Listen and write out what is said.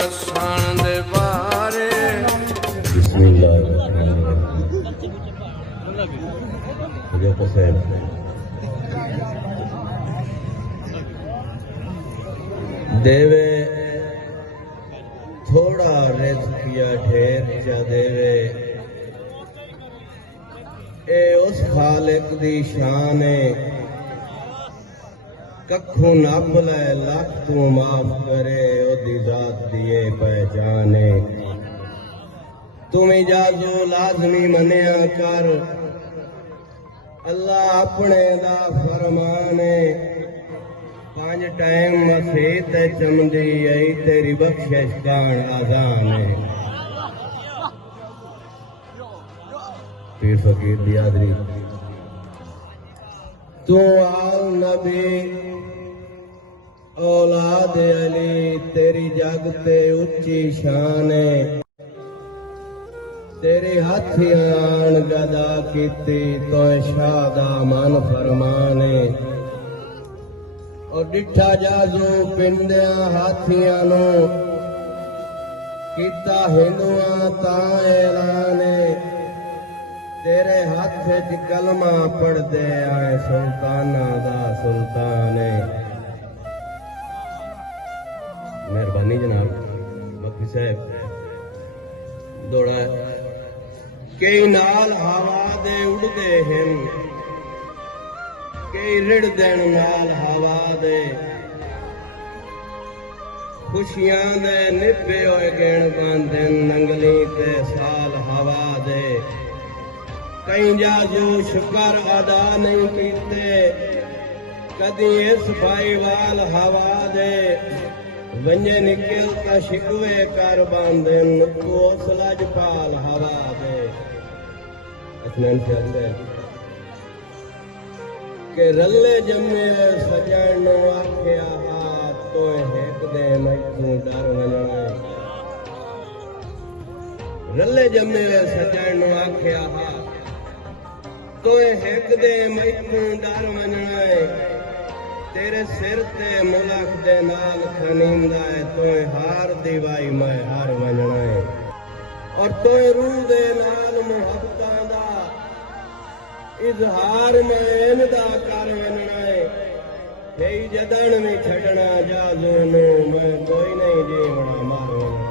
रसान दे बारे देवे थोड़ा रिज़्क़िया ढेर चा देवे ए उस खालिक दी शान है कखू नप ले लख तू माफ करे ओदी जात दिए पहचाने तुम इजाजो लाजमी मनिया कर अल्लाह अपने दा फरमान है 5 टाइम मसीह ते चमदी आई तेरी बख्शिश कान आजान है पीर फकीर बियादरी तू आल नबी औलाद अली तेरी जग ते उच्ची शान है तेरे हथियान गदा कीती तो शादा मन फरमाने और डिठा जाजू पिंडिया हाथियां नो कीता हिंदुआ ता ऐलाने तेरे हाथ च कलमा पढ़ दे आए सुल्ताना दा सुल्तान मेहरबानी जनाब बख्शी साहब दौड़ा कई नाल हवा दे उड़दे हैं कई रिड़ देन नाल हवा दे खुशियां दे निभे होए गिण बांधे नंगली ते साल हवा दे कई जाजू शुक्र अदा नहीं कीते कदी इस भाई वाल हवा दे वंजे निकल ता शिकवे कर बांधन तू लज पाल हवा दे असनन चलते के रले जमे सजण आख्या हाथ तो हेक दे मैथू डर वञण रले जमे सजण आख्या हाथ तो हेक दे मैथू डर वञण तेरे सिर ते मुलख दे नाल खनींदा है तोए हार दीवाई मैं हार वंजना है और तोए रूह दे नाल मुहब्बतां दा इजहार मैं इनदा कर वंजना है हे जदन में छड़ना जाजू नु मैं कोई नहीं जीवना मार वंजना